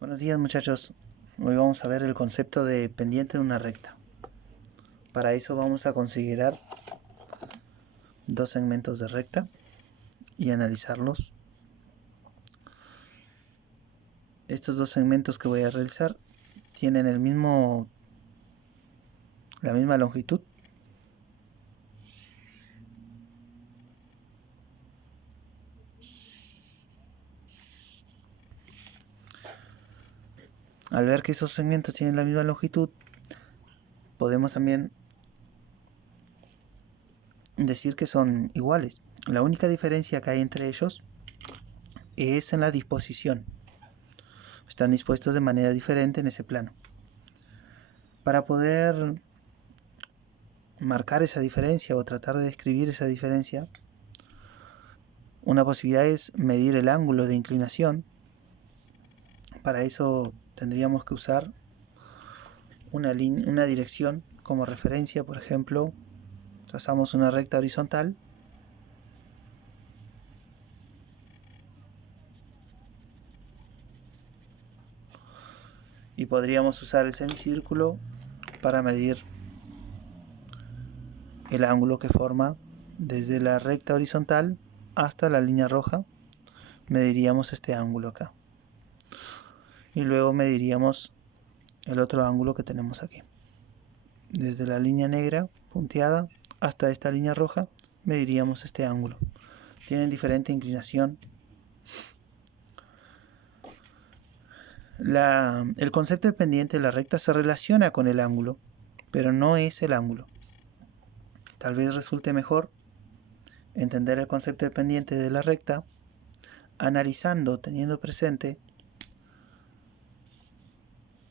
Buenos días, muchachos. Hoy vamos a ver el concepto de pendiente de una recta. Para eso vamos a considerar dos segmentos de recta y analizarlos. Estos dos segmentos que voy a realizar tienen la misma longitud. Al ver que esos segmentos tienen la misma longitud, podemos también decir que son iguales. La única diferencia que hay entre ellos es en la disposición. Están dispuestos de manera diferente en ese plano. Para poder marcar esa diferencia o tratar de describir esa diferencia, una posibilidad es medir el ángulo de inclinación. Para eso tendríamos que usar una dirección como referencia. Por ejemplo, trazamos una recta horizontal y podríamos usar el semicírculo para medir el ángulo que forma desde la recta horizontal hasta la línea roja. Mediríamos este ángulo acá y luego mediríamos el otro ángulo que tenemos aquí. Desde la línea negra punteada hasta esta línea roja mediríamos este ángulo. Tienen diferente inclinación. El concepto de pendiente de la recta se relaciona con el ángulo, pero no es el ángulo. Tal vez resulte mejor entender el concepto de pendiente de la recta analizando, teniendo presente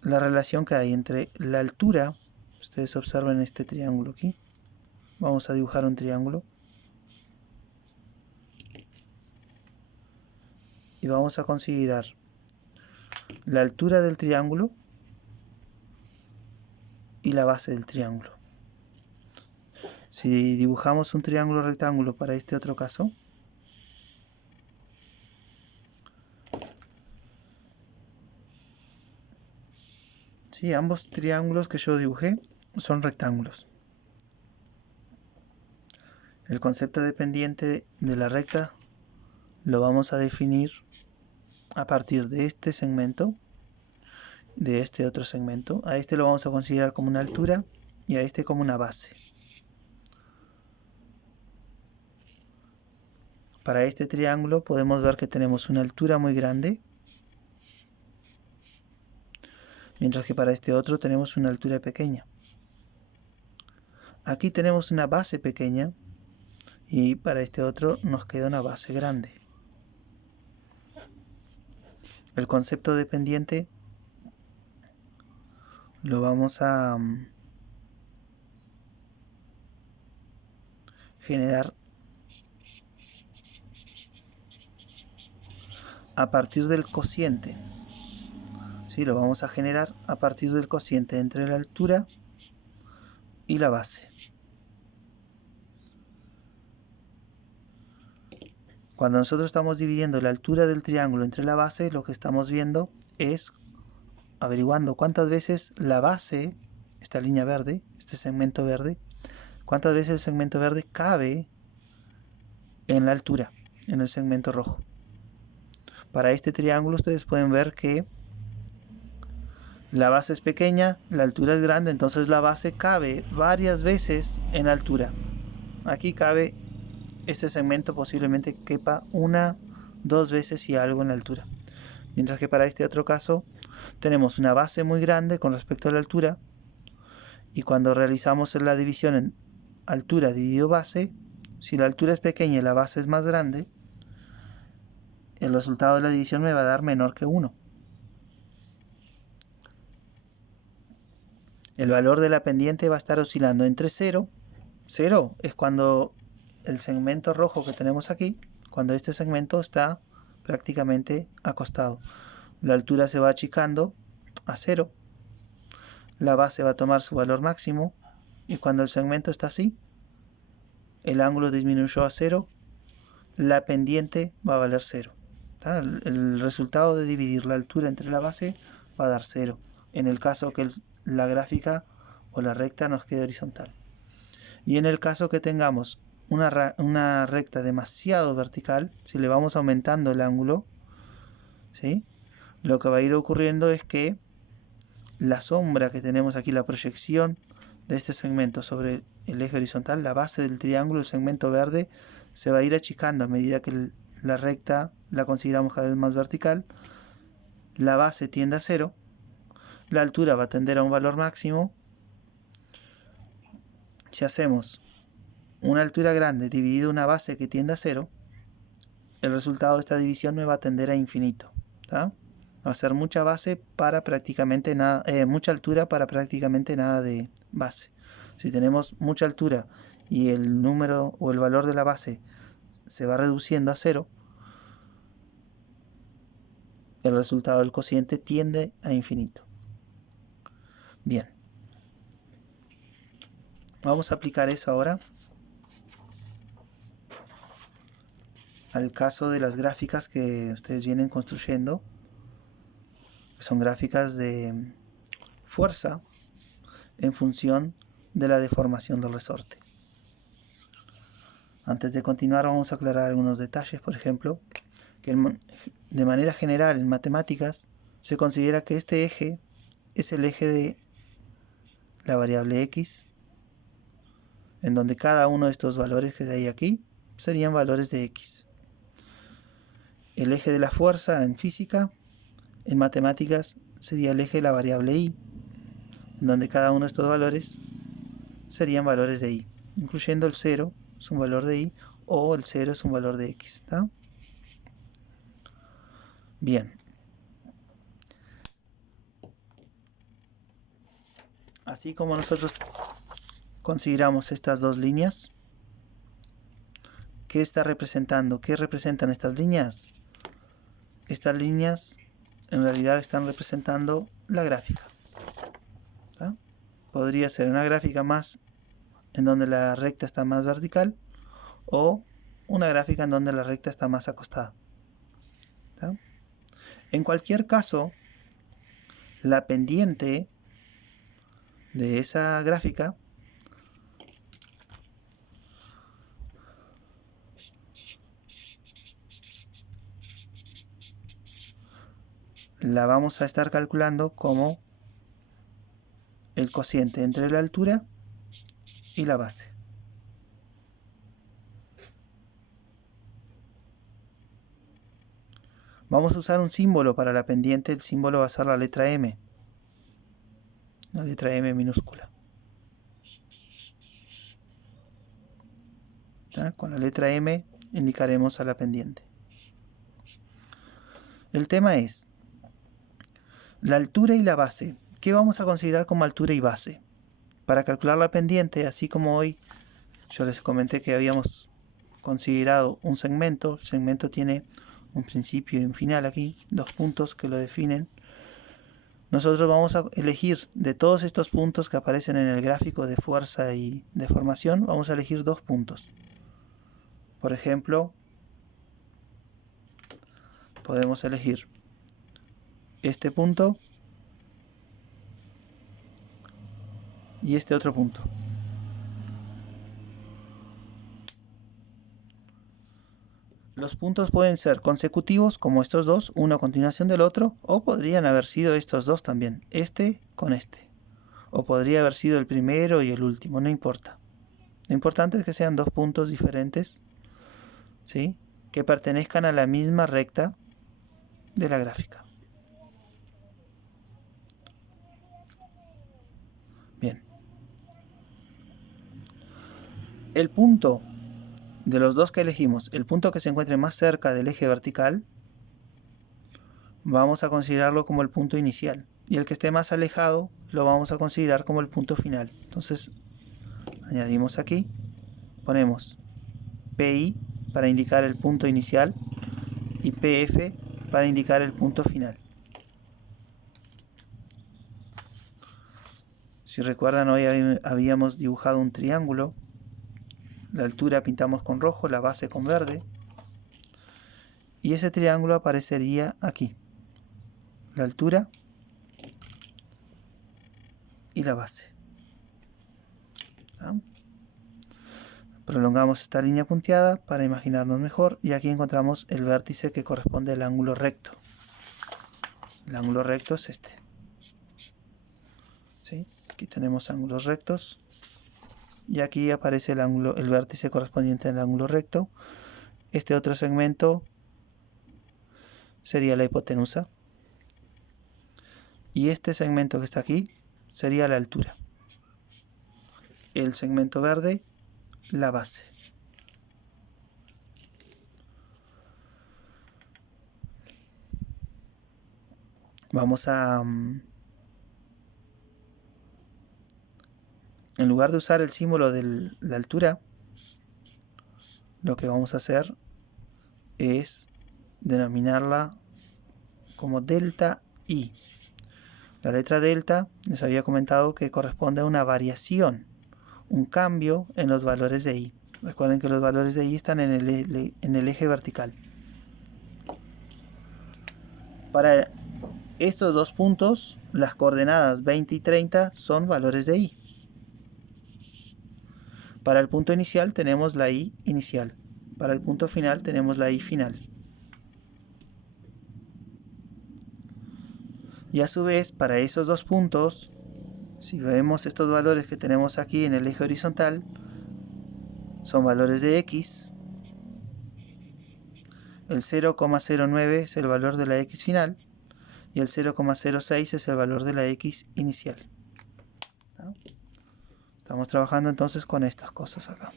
la relación que hay entre la altura. Ustedes observen este triángulo aquí. Vamos a dibujar un triángulo y vamos a considerar la altura del triángulo y la base del triángulo. Si dibujamos un triángulo rectángulo para este otro caso, ¿sí? Ambos triángulos que yo dibujé son rectángulos. El concepto de pendiente de la recta lo vamos a definir a partir de este segmento, de este otro segmento. A este lo vamos a considerar como una altura y a este como una base. Para este triángulo podemos ver que tenemos una altura muy grande, mientras que para este otro tenemos una altura pequeña. Aquí tenemos una base pequeña y para este otro nos queda una base grande. El concepto de pendiente lo vamos a generar a partir del cociente. Sí, lo vamos a generar a partir del cociente entre la altura y la base. Cuando nosotros estamos dividiendo la altura del triángulo entre la base, lo que estamos viendo es averiguando cuántas veces la base, esta línea verde, este segmento verde, cuántas veces el segmento verde cabe en la altura, en el segmento rojo. Para este triángulo ustedes pueden ver que la base es pequeña, la altura es grande, entonces la base cabe varias veces en altura. Aquí cabe este segmento, posiblemente quepa una, dos veces y algo en la altura. Mientras que para este otro caso tenemos una base muy grande con respecto a la altura, y cuando realizamos la división en altura dividido base, si la altura es pequeña y la base es más grande, el resultado de la división me va a dar menor que 1. El valor de la pendiente va a estar oscilando entre 0. 0 es cuando el segmento rojo que tenemos aquí, cuando este segmento está prácticamente acostado. La altura se va achicando a 0. La base va a tomar su valor máximo y cuando el segmento está así, el ángulo disminuyó a 0, la pendiente va a valer 0. ¿tá? El resultado de dividir la altura entre la base va a dar 0, en el caso que la gráfica o la recta nos quede horizontal. Y en el caso que tengamos una recta demasiado vertical, si le vamos aumentando el ángulo, ¿sí?, lo que va a ir ocurriendo es que la sombra que tenemos aquí, la proyección de este segmento sobre el eje horizontal, la base del triángulo, el segmento verde, se va a ir achicando a medida que la recta la consideramos cada vez más vertical. La base tiende a 0, la altura va a tender a un valor máximo. Si hacemos una altura grande dividida una base que tiende a 0, el resultado de esta división me va a tender a infinito, ¿tá? Va a ser mucha base para prácticamente nada, mucha altura para prácticamente nada de base. Si tenemos mucha altura y el número o el valor de la base se va reduciendo a 0, el resultado del cociente tiende a infinito. Bien. Vamos a aplicar eso ahora al caso de las gráficas que ustedes vienen construyendo. Son gráficas de fuerza en función de la deformación del resorte. Antes de continuar vamos a aclarar algunos detalles. Por ejemplo, que de manera general en matemáticas se considera que este eje es el eje de la variable x, en donde cada uno de estos valores que hay aquí serían valores de x. El eje de la fuerza en física, en matemáticas, sería el eje de la variable y, en donde cada uno de estos valores serían valores de y, incluyendo el 0 es un valor de y, o el 0 es un valor de x, ¿tá? Bien. Así como nosotros consideramos estas dos líneas, ¿qué está representando? ¿Qué representan estas líneas? Estas líneas en realidad están representando la gráfica, ¿tá? Podría ser una gráfica más en donde la recta está más vertical, o una gráfica en donde la recta está más acostada, ¿tá? En cualquier caso, la pendiente de esa gráfica la vamos a estar calculando como el cociente entre la altura y la base. Vamos a usar un símbolo para la pendiente. El símbolo va a ser la letra M. La letra M minúscula. ¿tá? Con la letra M indicaremos a la pendiente. El tema es la altura y la base. ¿Qué vamos a considerar como altura y base? Para calcular la pendiente, así como hoy yo les comenté que habíamos considerado un segmento. El segmento tiene un principio y un final aquí, dos puntos que lo definen. Nosotros vamos a elegir de todos estos puntos que aparecen en el gráfico de fuerza y deformación, vamos a elegir dos puntos. Por ejemplo, podemos elegir este punto y este otro punto. Los puntos pueden ser consecutivos, como estos dos, uno a continuación del otro, o podrían haber sido estos dos también, este con este. O podría haber sido el primero y el último, no importa. Lo importante es que sean dos puntos diferentes, ¿sí?, que pertenezcan a la misma recta de la gráfica. Bien. El punto de los dos que elegimos, el punto que se encuentre más cerca del eje vertical, vamos a considerarlo como el punto inicial. Y el que esté más alejado lo vamos a considerar como el punto final. Entonces, añadimos aquí, ponemos PI para indicar el punto inicial y PF para indicar el punto final. Si recuerdan, hoy habíamos dibujado un triángulo. La altura pintamos con rojo, la base con verde. y ese triángulo aparecería aquí. La altura y la base. ¿No? Prolongamos esta línea punteada para imaginarnos mejor y aquí encontramos el vértice que corresponde al ángulo recto. El ángulo recto es este. ¿Sí? Aquí tenemos ángulos rectos y aquí aparece el vértice correspondiente al ángulo recto. Este otro segmento sería la hipotenusa y este segmento que está aquí sería la altura. El segmento verde, la base. Vamos a, en lugar de usar el símbolo de la altura, lo que vamos a hacer es denominarla como delta I. La letra delta les había comentado que corresponde a una variación, un cambio en los valores de I. Recuerden que los valores de I están en el eje vertical. Para estos dos puntos, las coordenadas 20 y 30 son valores de I. Para el punto inicial tenemos la I inicial. Para el punto final tenemos la I final. Y a su vez, para esos dos puntos, si vemos estos valores que tenemos aquí en el eje horizontal, son valores de X. El 0,09 es el valor de la X final y el 0,06 es el valor de la X inicial. ¿No? Estamos trabajando entonces con estas cosas acá.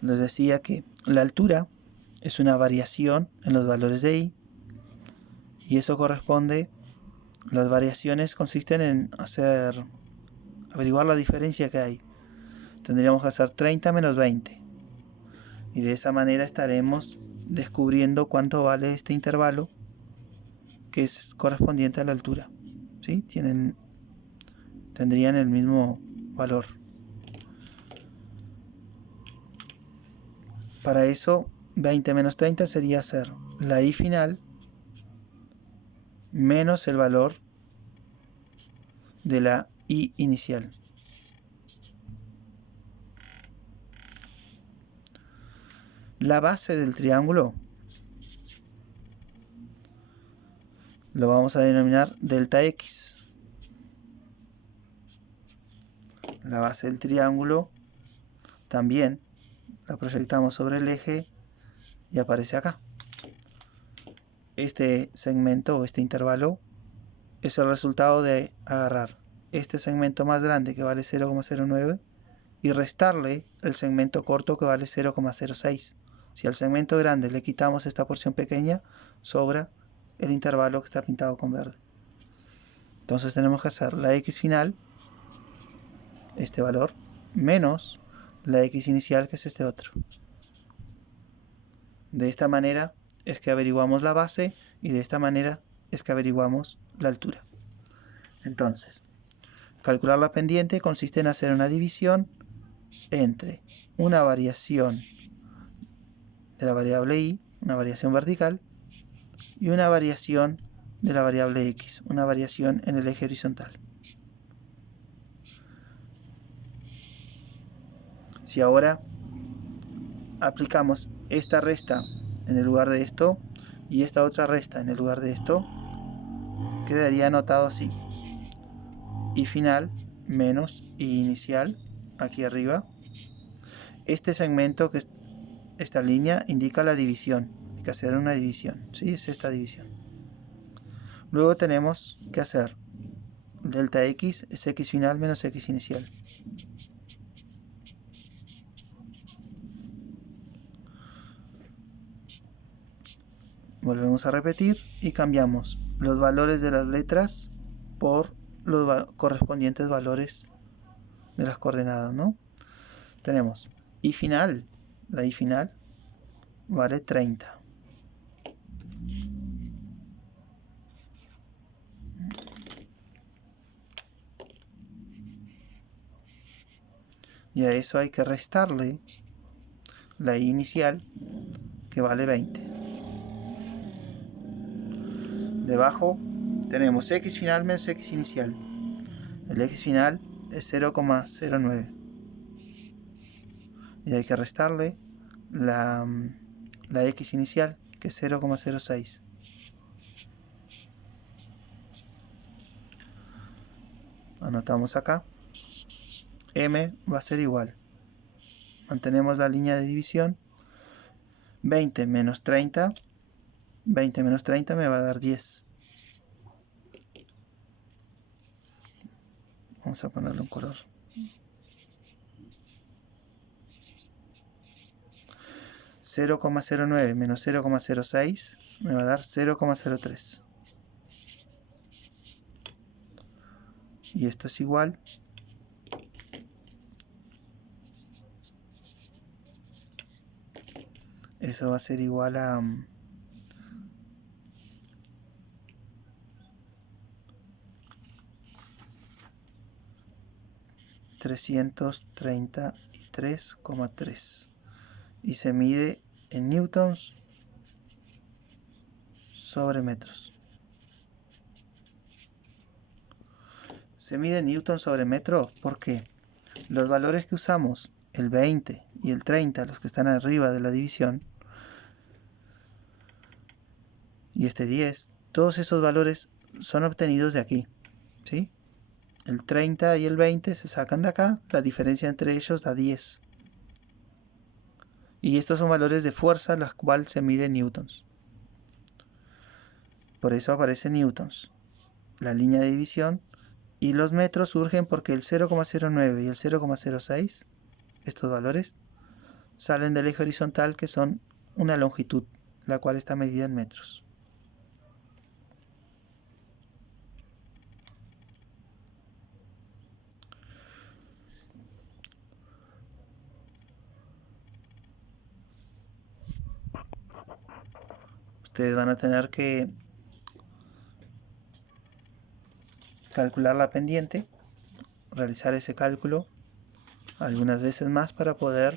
Les decía que la altura es una variación en los valores de I y eso corresponde, las variaciones consisten en averiguar la diferencia que hay. Tendríamos que hacer 30 menos 20 y de esa manera estaremos descubriendo cuánto vale este intervalo que es correspondiente a la altura. ¿Sí? Tendrían el mismo valor. Para eso 20 menos 30 sería hacer la I final menos el valor de la I inicial. La base del triángulo lo vamos a denominar delta X. La base del triángulo también la proyectamos sobre el eje y aparece acá. Este segmento o este intervalo es el resultado de agarrar este segmento más grande que vale 0,09 y restarle el segmento corto que vale 0,06. Si al segmento grande le quitamos esta porción pequeña, sobra el intervalo que está pintado con verde. Entonces tenemos que hacer la X final, este valor, menos la X inicial, que es este otro. De esta manera es que averiguamos la base y de esta manera es que averiguamos la altura. Entonces, calcular la pendiente consiste en hacer una división entre una variación de la variable y, una variación vertical, y una variación de la variable x, una variación en el eje horizontal. Si ahora aplicamos esta resta en el lugar de esto y esta otra resta en el lugar de esto, quedaría anotado así: y final menos y inicial aquí arriba. Este segmento, que es esta línea, indica la división. Hay que hacer una división, ¿sí? Es esta división. Luego tenemos que hacer delta x es x final menos x inicial. Volvemos a repetir y cambiamos los valores de las letras por los correspondientes valores de las coordenadas, ¿no? Tenemos I final, la I final vale 30. Y a eso hay que restarle la y inicial, que vale 20. Debajo tenemos x final menos x inicial. El x final es 0,09. Y hay que restarle la x inicial, que es 0,06. Anotamos acá. M va a ser igual. Mantenemos la línea de división. 20 menos 30. 20 menos 30 me va a dar 10. Vamos a ponerle un color. (0,09 menos 0,06 me va a dar 0,03. Y esto es igual eso va a ser igual a 333,3 y se mide en newtons sobre metros. Se mide en newtons sobre metro porque los valores que usamos, el 20 y el 30, los que están arriba de la división, y este 10, todos esos valores son obtenidos de aquí, ¿sí? El 30 y el 20 se sacan de acá, la diferencia entre ellos da 10. Y estos son valores de fuerza, los cuales se mide en newtons. Por eso aparece newtons, la línea de división, y los metros surgen porque el 0,09 y el 0,06, estos valores, salen del eje horizontal, que son una longitud, la cual está medida en metros. Ustedes van a tener que calcular la pendiente, realizar ese cálculo algunas veces más para poder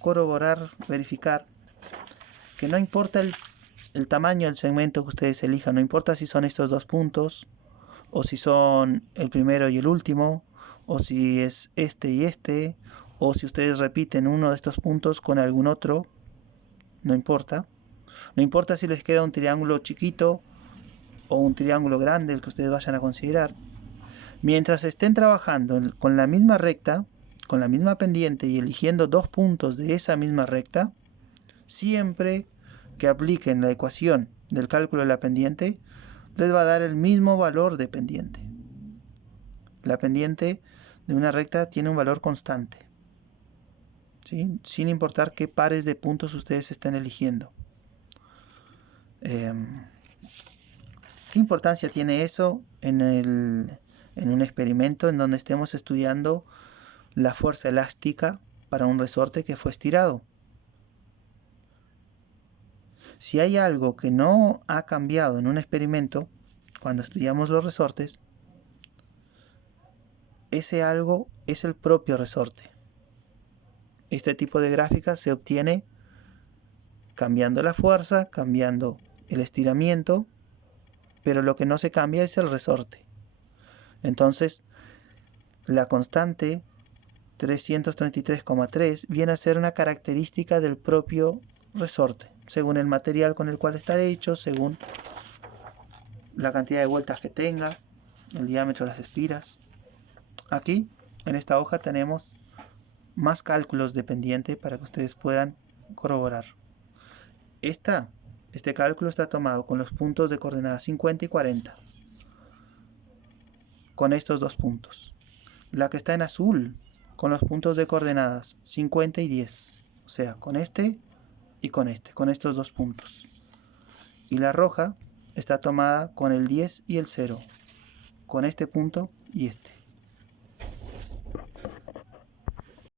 corroborar, verificar que no importa el tamaño del segmento que ustedes elijan, no importa si son estos dos puntos, o si son el primero y el último, o si es este y este, o si ustedes repiten uno de estos puntos con algún otro, no importa. No importa si les queda un triángulo chiquito o un triángulo grande, el que ustedes vayan a considerar. Mientras estén trabajando con la misma recta, con la misma pendiente y eligiendo dos puntos de esa misma recta, siempre que apliquen la ecuación del cálculo de la pendiente, les va a dar el mismo valor de pendiente. La pendiente de una recta tiene un valor constante, ¿sí? Sin importar qué pares de puntos ustedes estén eligiendo. ¿Qué importancia tiene eso en un experimento en donde estemos estudiando la fuerza elástica para un resorte que fue estirado? Si hay algo que no ha cambiado en un experimento, cuando estudiamos los resortes, ese algo es el propio resorte. Este tipo de gráfica se obtiene cambiando la fuerza, cambiando el estiramiento, pero lo que no se cambia es el resorte. Entonces, la constante 333,3 viene a ser una característica del propio resorte, según el material con el cual está hecho, según la cantidad de vueltas que tenga, el diámetro de las espiras. Aquí, en esta hoja, tenemos más cálculos de pendiente para que ustedes puedan corroborar. Este cálculo está tomado con los puntos de coordenadas 50 y 40. Con estos dos puntos. La que está en azul, con los puntos de coordenadas 50 y 10. O sea, con este y con estos dos puntos. Y la roja está tomada con el 10 y el 0. Con este punto y este.